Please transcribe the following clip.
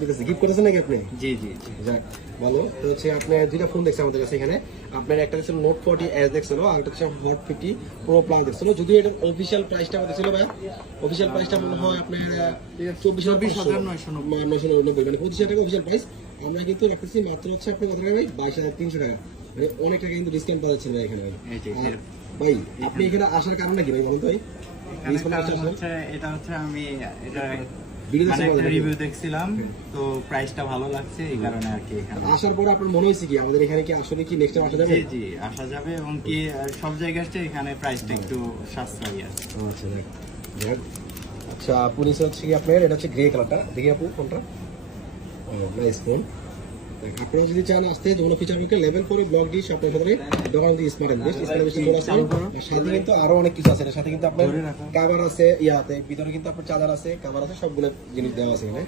ঠিক আছে, গিফট করেছেন নাকি আপনি? জি জি জি। যাক ভালো। তো হচ্ছে আপনি দুইটা ফোন দেখছেন আমাদের কাছে এখানে। আপনার একটা ছিল নোট 40s দেখছিল, আর একটা হচ্ছে হট 50 প্রো প্লাস দেখছিল। যদিও এটা অফিশিয়াল প্রাইসটা কত ছিল ভাই? অফিশিয়াল প্রাইসটা মনে হয় আপনার 24,999, মানে 25,000 টাকা অফিশিয়াল প্রাইস। আমরা কিন্তু রাখতেছি মাত্র হচ্ছে আপনি কত টাকা ভাই? 22,300 টাকা, মানে অনেক টাকা কিন্তু ডিসকাউন্ট পাওয়া যাচ্ছে ভাই এখানে ভাই। আর ভাই আপনি এখানে আসার কারণটা কি ভাই বলুন তো ভাই? এটা হচ্ছে আমি এটা ভিডিও মানে দেখছেন একটা রিভিউ দেখছিলাম, তো প্রাইসটা ভালো লাগছে এই কারণে আর কি এখানে। আসার পরে আপনার মনে হয়েছে কি আমাদের এখানে কি আসলে কি নেক্সট টাইম আসা যাবে? জি জি আসা যাবে, এবং কি সব জায়গায় আসছে এখানে প্রাইসটা একটু সাশ্রয়ী আছে। আচ্ছা যাক যাক। আচ্ছা আপু নিচে হচ্ছে কি আপনার এটা হচ্ছে গ্রে কালারটা, দেখি আপু ফোনটা। ও নাইস ফোন। আপনারা যদি চান আসতে যেগুলো ফিচার পেতে লেভেল 4 ব্লক ডিশ আপনার সাথে দোকান দিয়ে স্মার্ট ইনভেস্ট স্মার্ট ইনভেস্ট করে আছে। আর সাথে কিন্তু আরো অনেক কিছু আছে, এর সাথে কিন্তু আপনার কভার আছে, ইয়াতে ভিতরে কিন্তু আপনার চার্জার আছে, কভার আছে, সবগুলো জিনিস দেওয়া আছে এখানে।